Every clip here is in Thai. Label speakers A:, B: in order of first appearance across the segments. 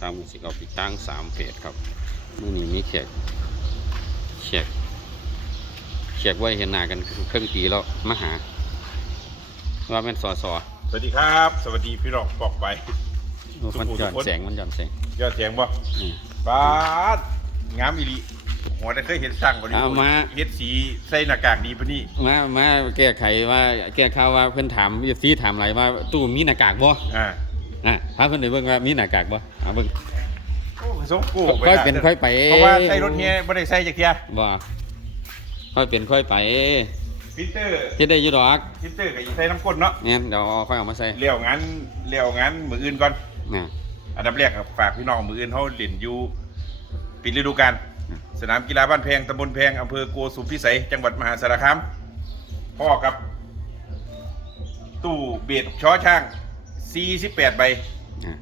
A: ทำมือสิเอาไปตั้งสามเฟสครับมื่อนี้มีแขกแขกแขกไว้เห็นหน้ากันครึ่งปีแล้วมาหา ว่าแม่นสอสอ
B: สวัสดีครับ สวัสดีพี่รองปอกไป
A: มันหย่อนแสงมันหย่อนแสง
B: ยอดเสียงบ่
A: อืม
B: บาดงามอีหลีหัวได้เคยเห็นสั่งบ่ดี
A: เอามา
B: เฮ็ดสีใส่หน้ากากดีปะนี่
A: มามาแก้ไขว่าแก้ข่าวว่าเพิ่นถามซีถามอะไรว่าตู้มีหน้ากากบ่
B: อ่า
A: อะพาเพิ่นไปเบิ่งว่ามีหน้ากากบ่ เอาเบิ่ง
B: โอ้สมกู
A: ค่อยเป็นค่อยไป
B: เพราะว่าใส่รถเฮียบ่ได้ใส่จักเที่ย
A: บ่ค่อยเป็นค่อยไป
B: ฟิลเตอร์
A: เฮ็ดได้อยู่ดอก
B: ฟิลเตอร์ก็ใส่น้ำก้นเนาะ
A: เนี่ยเดี๋ยวเอาค่อยเอามาใส่
B: เลี้ยวงานเลี้ยวงานมื้ออื่นก่อน
A: น่ะ
B: อันดับแรกครับฝากพี่น้องมื้ออื่นเฮาเล่นอยู่ปิดฤดูกาล
A: อืม
B: สนามกีฬาบ้านแพงตำบลแพงอำเภอโกสุมพิสัยจังหวัดมหาสารคามพ่อกับ ตู้เบียดช้อช่าง 48 ใบ
A: อะ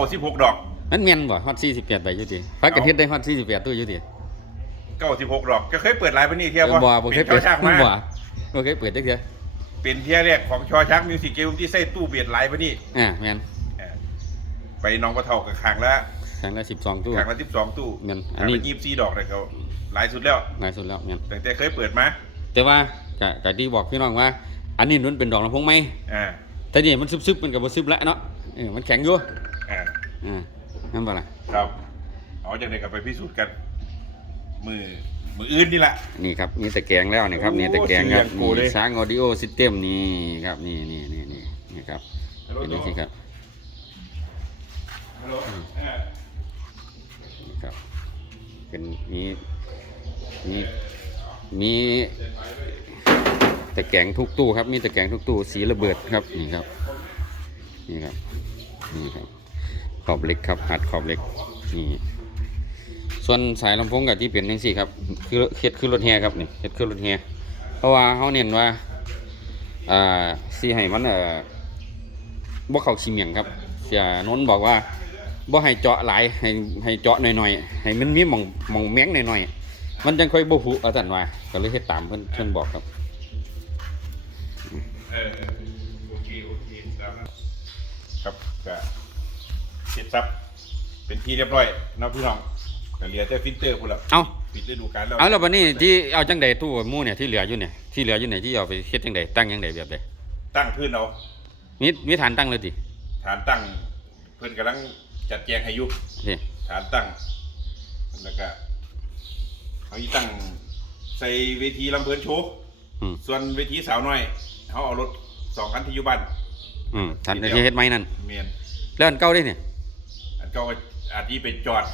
B: 96 ดอก
A: มันแม่นบ่ฮอต48ใบอยู่ติพักกันเฮ็ดได้ฮอต48ตู้อยู่ติ
B: 96ดอกจะเคยเปิดไลน์ปนี่เที่ยว
A: บ่บ่เค
B: เป็
A: ย
B: น
A: เปิ
B: ช้
A: ด
B: อช่างมา
A: บ่บ่เคยเปิดจักเทื่อ
B: เป็นเที่ยวแรกของช้อช่างมิวสิกเกมที่ใส่ตู้เบียดไลน์ปนี่
A: อ่าแม่น
B: เออไปหน้องกระเทากับขางละ
A: ครั้งละ12ตู้
B: ขางละ12ตู้
A: แม่นอั
B: ขานง
A: นี้
B: ละ24ดอกเลยเขาหลายสุดแล้ว
A: ง่ายสุดแล้วแม่น
B: ตั้งแต่เคยเปิดมา
A: แต่ว่าก็ก็ที่บอกพี่น้องว่า อันนี้มันเป็นดอกลำโพงไหม
B: อ่า
A: แต่นี่มันซึบๆมันก็บ่ซึบแล้วเนาะเออมันแข็งอยู่
B: อ่า
A: อ่า นั่นบ่ล่ะ
B: ครับ เอาจากไหนกลับไปพิสูจน์กัน มือมืออื่นนี่แหละ
A: นี่ครับมีตะแกรงแล้วนี่ครับ
B: โอ้
A: นี่ตะแกรงครับ
B: เสียงโกเลย
A: นี่ช้างออดิโอซิสเต็มนี่ครับนี่นี่นี่นี่นี่ครับเป็นอย่างนี้ครับ
B: ฮัลโหลเออ
A: นี่ครับ เป็นมีมีมีตะแกรงทุกตู้ครับมีตะแกรงทุกตู้สีระเบิดครับนี่ครับ นี่ครับนี่ครับ ขอบเหล็กครับหัดขอบเหล็กนี่ส่วนสายลำโพงกับที่เป็นยังสี่ครับคือเฮ็ดคือรถแฮครับนี่เฮ็ดคือรถแฮเพราะว่าเขาเน้นว่าอ่าสีให้มันเอ่อบ่เข้าขี้เมียงครับเสียนนบอกว่าบ่ให้เจาะหลายให้ให้เจาะหน่อยๆให้มันมีหม่องหม่องแมงหน่อยๆมันจังค่อยบ่ผุอาจารย์ว่าก็เลยเฮ็ดตามเพิ่นเพิ่นบอกครับ
B: เออโอเคโอเคครับครับก็ เสร็จซับเป็นที่เรียบร้อยเนาะพี่น้องก็เหลือแต่ฟิลเตอร์พุ่นละ
A: เอ้า
B: ปิดฤดูกาลแล้ว
A: เอาแล้วบัดนี้ที่เอาจังใดตู้หมู่เนี่ยที่เหลืออยู่เนี่ยที่เหลืออยู่เนี่ยที่เอาไปเฮ็ดจังใดตั้งจังใดแบบใด
B: ตั้งพื้นเอา
A: มีมีฐานตั้งเลยติ
B: ฐานตั้งเพื่อนกำลังจัดแจงให้อยุ
A: โอเค
B: ฐานตั้งแล้วก็เขาอีตั้งใส่เวทีลำเพลินโชว์
A: อืม
B: ส่วนเวทีสาวน้อยเขาเอารถสองคันที่อยู่บ้าน
A: อืมฐานที่เฮ็ดไม้นั่น
B: เมียน
A: แล้วอันเก่าเด้เนี่ย
B: อันก็อาจที่ไปจอด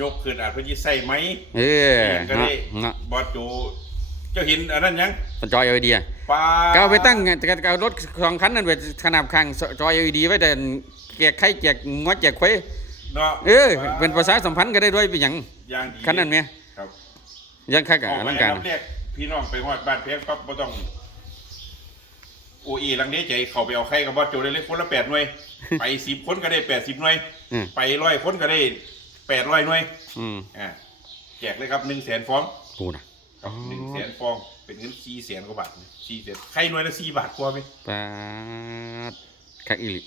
B: ยกขึ้นอาจเพื่อที่ใส่ไหม
A: เออ
B: ก็
A: เนาะ
B: ได้
A: เนาะ
B: บอสโจเจ้าเห็นอันนั้นยัง
A: จอย LED อะ
B: ปลา
A: ก็เอาไปตั้งก็ก็เอารถสองคันนั่นไปขนาบข้างจอย LED ไว้แต่แจกไข่แจกงวแจกไข่
B: เนาะ
A: เออเป็นภาษาสัมพันธ์ก็ได้ด้วยเป็นหยัง
B: อย่างดี
A: คันนั้นแม่
B: ครับ
A: ยังคักอะ
B: ออก
A: อ
B: มา
A: ลัง
B: อั
A: การ
B: นดับแรกพี่น้องไปฮอดบ้านเพชรปั๊บบ่ต้องโอเอลังเดใจเขาไปเอาไข่กับบอสโจได้เลยคนละแปดหน่วย ไปสิบคนก็ได้แปดสิบหน่วย
A: อืม
B: ไปร้อยคนก็ได้แปดร้อยหน่วย
A: อืม
B: อ่าแจกเลยครับหนึ่งแสนฟอง
A: กูน่ะ
B: ครับหนึ่งแสนฟอง เป็นเงินสี่แสนกว่าบาทสี่แสนไข่หน่วยละสี่บาทกว่าไหม
A: ปาดคักอีหลิ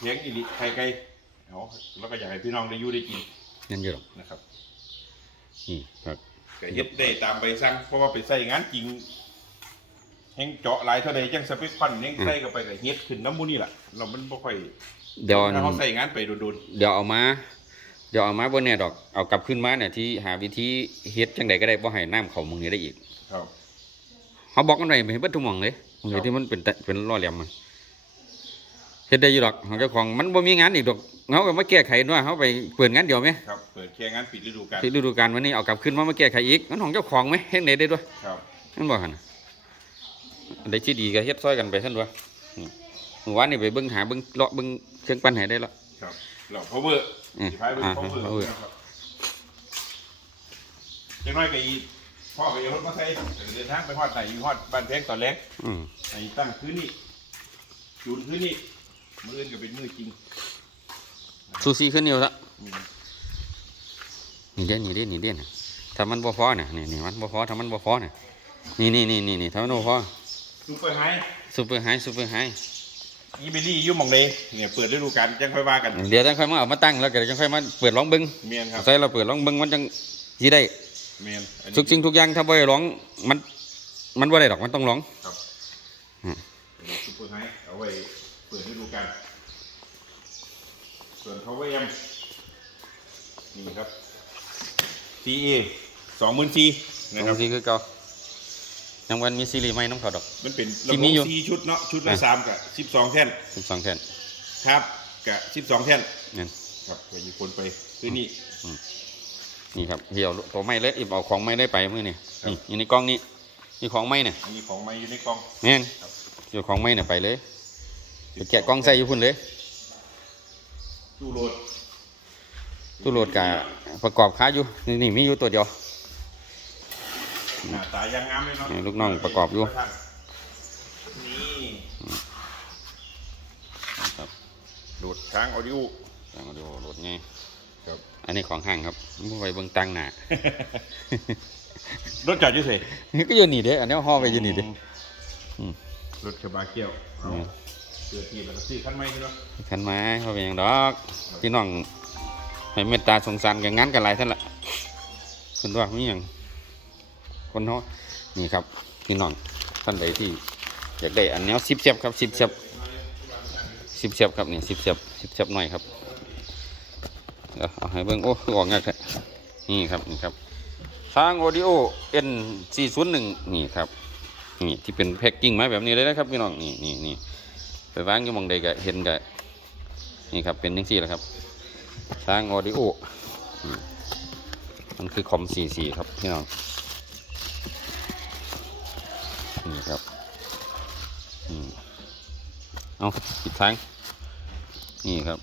B: เลี้ยงอีลิไข่ไก่เอาแล้วก็อยากให้พี่น้องได้อยู่ได้กิน
A: นั่นอยู่หรอก
B: นะครับ
A: นี่ครับ
B: ก็เฮ็ดได้ตามใบสั่งเพราะว่าไปใส่งานจริง แห่งเจาะหลายเท่าใดจังสเปคควันแห่งใส่เข้าไปก็เฮ็ดขึ้นน้ำมูนี่ล่ะเรามันบ่ค่อย
A: เดี๋ยว
B: ถ้าเขาใส่งานไปโดน
A: เดี๋ยวเอามา เดี๋ยวเอามาบนเนี่ยดอกเอากลับขึ้นมาเนี่ยที่หาวิธีเฮ็ดจังใดก็ได้บ่ให้น้ำเข้ามึงนี่ได้อีก
B: ๆครับ
A: เขาบอกกันไว้ไม่เห็นเบิดทุกหม่องเลยหม่องไหนที่มันเป็นตะเป็นล้อแหลมมันเฮ็ดได้อยู่ดอกของเจ้าของมันบ่มีงานอีกดอกเขาก็มาแก้ไขด้วยเขาไปเปิดงานเดียวไหม
B: ครับเปิดแค่งานปิดฤดูกาล
A: ที่ฤดูกาลวันนี้เอากลับขึ้นมามาแก้ไขอีกมันของเจ้าของไหมเฮ็ดไหนได้ด้วย
B: ครับ
A: นั่นบ่หั่นน่ะ อันใดที่ดีก็เฮ็ดซอยกันไปซั่นด้วยอืมเมื่อวานนี่ไปเบิ่งหาเบิ่งเลาะเบิ่งเครื่องปั้นให้ได้แล้ว
B: ครับเราพาวเวอร์
A: อืม
B: สิพายเป็น
A: อ่า
B: พาวเวอร์
A: power
B: ครับจังน้อยก็อีพ่อก็เอารถมาใส่เดินทางไปฮอดไหนอยู่ฮอดบ้านแพงตอนแรก
A: อืม
B: ไอ้ตั้งคืนนี้จูนคืนนี้มื้ออื่นก็เป็นมื้อจริง
A: ซูซี่ขึ้นนิ้วละ
B: อืม
A: นี่เด้นี่เด้นี่เด้น่ะถ้ามันบ่พอน่ะนี่นี่มันบ่พอถ้ามันบ่พอน่ะนี่นี่นี่นี่นี่ถ้ามันบ่พอ
B: ซูเปอร์ไฮ
A: ซูเปอร์ไฮซูเปอร์ไฮ
B: ยี่บิลลี่อยุ่หมองเลยเนี่ยเปิดฤดูกาลจังค่อยว่ากัน
A: เดี๋ยวจังค่อยมาเอามาตั้งแล้วก็เดี๋ยวจังค่อยมาเปิดร้องเบิ้ง
B: เมียนครับ
A: ใส่เราเปิดร้องเบิ้งมันจังสิได้
B: เมียนอันนี้
A: ทุกสิ่งทุกอย่างถ้าบ่ได้ร้องมันมันบ่ได้ดอกมันต้องร้อง
B: ครับ
A: อืม
B: ซุปเปอร์ไฮเอาไว้เปิดฤดูกาลส่วน power m นี่ครับ CA สองหมื่นสี่นะค
A: บา
B: รับ
A: งทีคือเก่า ยังวันมีซีรีส์ใหม่น้องเขาดอก
B: มันเป็น
A: ที่
B: ระบ
A: มี
B: บ
A: อยู่
B: สี่ชุดเนาะชุดละ
A: อะ
B: สามกับสิบสองแท่น
A: 12แท่น
B: ครับกับสิบสองแท่น
A: นั่น
B: ครับไปอีกคนไปคือนี่
A: นี่ครับเหี่ยวตัวไม้เลยอิบเอาของไม้ได้ไปมื้อนี่
B: ครับ
A: นี่อยู่ในกล่องนี้นี่ของไม้เนี่ย
B: อันนี้ของไม้อยู่ในกล่อง
A: แม่น
B: ครับ
A: อยู่ของไม้เนี่ยไปเลยไปแกะกล่องใส่อยู่พุ่นเลย
B: ตู้โหลด
A: ตู้โหลดกะประกอบค้าอยู่นี่นี่มีอยู่ตัวเดียว
B: หน้าตายังงามเลยเนาะ
A: นี่ลูกน้องประกอบอยู่
B: นี่
A: ครับ
B: โหลดช้างออดิโอ
A: เอามาดูโหลดไง
B: ครับ
A: อันนี้ของห้างครับบ่ไปเบิ่งตังหน้า
B: รถจอดอยู่เสย
A: นี่ก็อยู่นี่เด้อันนี้ห่อไปอยู่นี่เด้อืม
B: รถชบาเกียวเอา
A: อืม
B: เกิดทีแล้วก็ซื้อคันใหม่ใช่ไหม
A: คันไม้เขาเป็นหยังดอกพี่น้องให้เมตตาสงสารกันงั้นกันหลายท่านละคุณว่ามีหยัง คนเขานี่ครับพี่น้องท่านใดที่อยากได้อันแนวสิบเสียบครับสิบเสียบสิบเสียบครับนี่สิบเสียบสิบเสียบหน่อยครับเดี๋ยวเอาให้เบิ่งโอ้คืออกงากแท้นี่ครับนี่ครับทางออดิโอ N 4 0 1นี่ครับนี่ที่เป็นแพ็กกิ้งไมาแบบนี้เลยนะครับพี่น้องนี่นี่นี่ไปวางอยู่หมองใดก็เห็นก็นี่ครับเป็นยังสี่แหละครับสร้างออดิโอมมันคือคอมสี่สี่ครับพี่น้อง นี่ครับอืมเอาปิดทางนี่ครับ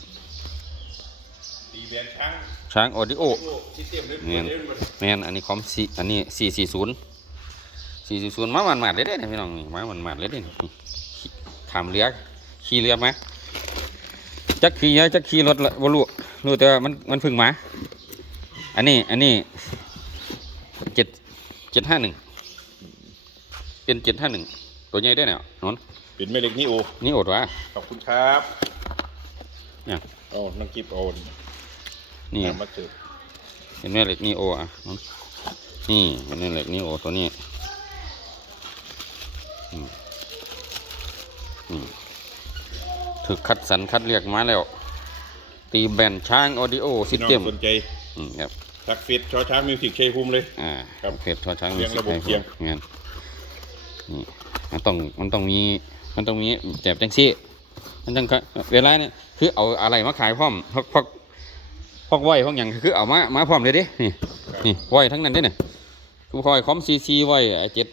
B: ตีแบนช้าง
A: ช้างออดิโอ
B: โอ้ซิสเต็มเลย
A: เนียน
B: เล่นหมด
A: แม่นอันนี้คอมสี่อันนี้สี่สี่ศูนย์สี่สี่ศูนย์มาหมันหมาดเลยเด้เนี่ยพี่น้องนี่มาหมันหมาดเลยเด้นี่ขี่ขามเรือขี่เรือมาจักขี่เยอะจักขี่รถละบ่รู้รู้แต่ว่ามันมันเพึ่งมา อันนี้อันนี้เจ็ดเจ็ดห้าหนึ่ง เป็นเจ็ดห้าหนึ่งตัวใหญ่ได้เนี่ยนน
B: เป็นแม่เหล็กนี่โอ
A: นี่โอดวะ
B: ขอบคุณครับ
A: เนี่ย
B: เอานังกิบเอา
A: นี่
B: น้ำมาเติม
A: เป็นแม่เหล็กนี่โออะนนนี่เป็นแม่เหล็กนี่โอตัวนี้อืมอืมถึกคัดสรรคัดเรียกมาแล้ว ตีแบนช้างออดิโอซิ
B: พี่
A: ส
B: น้อง
A: เต็ม
B: สนใจ
A: อืมครับ
B: ทักเฟซชอช้างมิวสิกชัยภูมิเลย
A: อ่า
B: ครับ
A: เพจทอช้าง
B: เรียงระบบ
A: ให้
B: เสียง
A: ผมงั้น นี่มันต้องมันต้องมีมันต้องมีแบบจังซี่มันจังก็เวลาเนี่ยคือเอาอะไรมาขายพร้อมพวกพวกพวกไว้พวกหยังคือเอามามาพร้อมเลยเดินี่นี่ไว้ทั้งนั้นเด้เนี่ยคือคอยคอมซีซีไว้ไอ้เจ็ด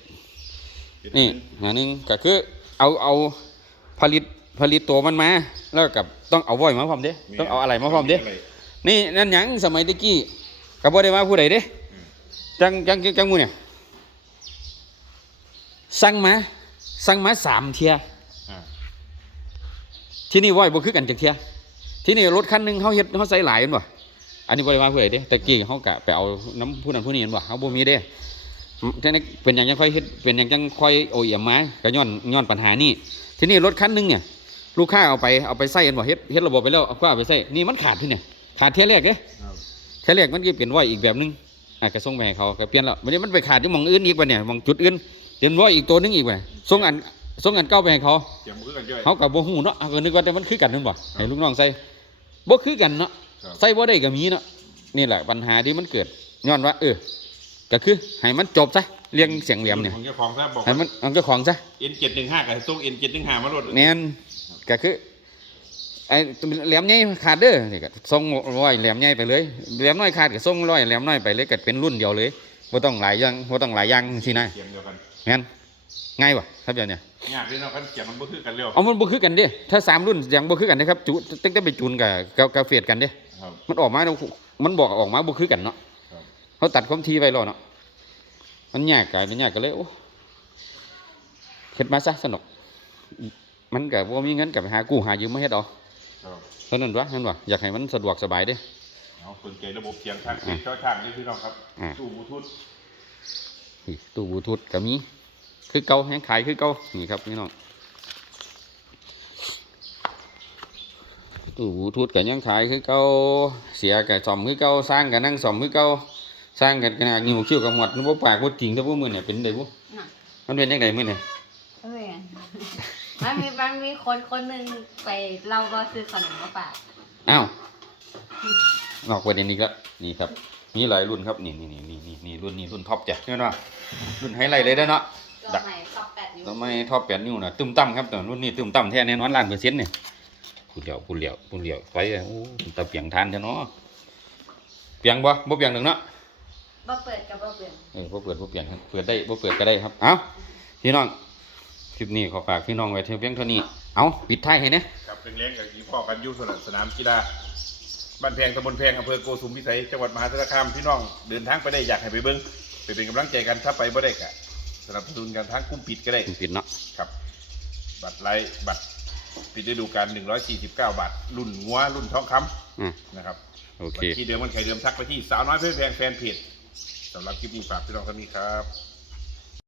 A: นี่อันหนึงก็คือเอาเอาผลิตผลิตตัวมันมา แล้วกับต้องเอาไว้มาพร้อมเด้ต้องเอาอะไรมาพร้อมเด้นี่นั่นหยังสมัยตะกี้กับบ่ได้มาผู้ใดเด้จังจังจังจังหมูเนี่ย สั่งมาสั่งมาสามเทีย
B: อ่า
A: ที่นี่ว้อยบ่คือกันจังเทียที่นี่รถคันหนึงเฮาเฮ็ดเฮาใส่หลายแม่นบ่อันนี้บ่ได้มาผู้ใดเด้ตะกี้เฮากะไปเอาน้ำผู้นั้นผู้นี้แม่นบ่เฮาบ่มีเด้ทีนี้เป็นหยังจังค่อยเฮ็ดเป็นหยังจังค่อยโอเอี่ยมมาก็ย้อนย้อนปัญหานี้ที่นี่รถคันหนึงเนี่ยลูกค้าเอาไปเอาไปใส่แม่นบ่เฮ็ดเฮ็ดระบบไปแล้วเอาก็เอาไปใส่นี่มันขาดที่เนี่ยขาดเทียแรกเด้
B: ครับ
A: แค่แรกมันก็เปลี่ยนไว้อีกแบบนึงอะก็ส่งไปให้เขาก็เปลี่ยนแล้ววันนี้มันไปขาดที่หมองอื่นอีกไปเนี่ยหมองจุดอื่น เปลี่ยนไว้อีกตัวนึงอีกไปส่งอันส่งอันเก่าไปให้เขา
B: เสียงมือกันย่อย
A: เขากับโบหูเนาะเขาก็นึกว่าแต่มันคือกันนั่นบ่ให้ลูกน้องใส่บ่คือกันเนาะ
B: ครับ
A: ใส่บ่ได้ก็มีเนาะนี่แหละปัญหาที่มันเกิดย้อนว่า เออก็คือให้มันจบซะเรียงเสียงเหลี่ยมเนี่ย
B: ของเจ้าของซะบอก
A: ให้มันเอาเจ้าของซะ
B: เอ็นเจ็ดหนึ่งห้ากับส่งเอ็นเจ็ดหนึ่งห้ามาโหลด
A: แน่นก็คือไอ้แหลมใหญ่ขาดเด้อนี่ก็ส่งร้อยแหลมใหญ่ไปเลยแหลมน้อยขาดก็ส่งร้อยแหลมน้อยไปเลยก็เป็นรุ่นเดียวเลยบ่ต้องหลายอย่างบ่ต้องหลายอย่างสินะ
B: เสียงเดียวกัน
A: งั้นง่ายป่ะครับอย่างเนี้ย
B: ยากเลยเนาะกันเสียงมันบ่คือกันเร็ว
A: เอามันบ่คือกันเด้ถ้าสามรุ่นเสียงบ่คือกันนะครับจูตั้งแต่ไปจูนกับกับกับเฟียดกันเด้
B: ครับ
A: มันออกมาแล้วมันบอกออกมาบ่คือกันเนาะ
B: ครับ
A: เขาตัดความทีไว้แล้วเนาะมันยากกลายเป็นยากก็เลยโอ้เฮ็ดมาซะสนุกมันก็บ่มีเงินก็ไปหากู้หายืมมาเฮ็ดเอา
B: ครับ
A: เท่านั้นวะนั่นวะอยากให้มันสะดวกสบายเด้
B: เอาสนใจระบบเสียงทักเฟซชอช้างนี่พี่น้องครับ
A: อ่า
B: ตู้บลูทูธ
A: นี่ตู้บลูทูธก็มีคือเก่ายังขายคือเก่านี่ครับพี่น้องตู้บลูทูธก็ยังขายคือเก่าเสียก็ซ่อมคือเก่าสร้างก็นั่งซ่อมคือเก่าสร้างกันขนาดนิ้วคิ้วกับหมดนึกบ่ปากบ่จริงแต่บ่มื้อเนี่ยเป็นได้บ่
C: น่ะ
A: มันเป็นจังไดมื้อเนี่ย
C: เอ้ยมันมีมันมีคนคนหนึ่งไปเราก็ซื้อขนมมาฝาก
A: อ้าว นอกประเด็นนี้ก็นี่ครับ มีหลายรุ่นครับนี่นี่นี่นี่นี่นี่รุ่นนี้รุ่นท็อปจ้ะเนี่ยเนาะรุ่นไฮไลท์เลยเด้อเนาะ
C: ตัวใหม่ขอบแปดนิ้ว
A: ทำไมท็อปแปดนิ้วน่ะตึมตั้มครับแต่รุ่นนี้ตึมตั้มแท้แน่นอนล้านเปอร์เซ็นต์เนี่ยพูดเหลียวพูดเหลียวพูดเหลียวไปโอ้ตะเปียงทานเถอะเนาะเปียงบ่บ่เปียงหนึ่งเนาะ
C: บ่เปิดกับบ่เปิด
A: เออบ่เปิดบ่เปลี่ยนครับเปิดได้บ่เปิดก็ได้ครับเอ้าพี่น้องคลิปนี้ขอฝากพี่น้องไว้เพียงเท่านี้ เอ้าปิดท้ายให้เนี่ย
B: ครับเลี้ยงๆกับยี่พ่อกันอยุ่สนามสนามกีฬา บ้านแพงตำบลแพงอำเภอโกสุมพิสัยจังหวัดมหาสารคามพี่น้องเดินทางไปได้อยากให้ไปเบิ้งไปเป็นกำลังใจกันถ้าไปบ่ได้กะสนับสนุนกันทั้งกุ้มปิดก็ได้
A: ปิดเนาะ
B: ครับ บัตรไลท์บัตรปิดฤดูกาล149 บาท รุ่นงัวรุ่นทองค
A: อืมำ
B: นะครับ
A: โอเค
B: วันที่เดิมวันไข่เดิมทักไปที่สาวน้อยเพื่อนแพงแฟนเพจสำหรับคลิปนี้ฝากพี่น้องท่านนี้ครับ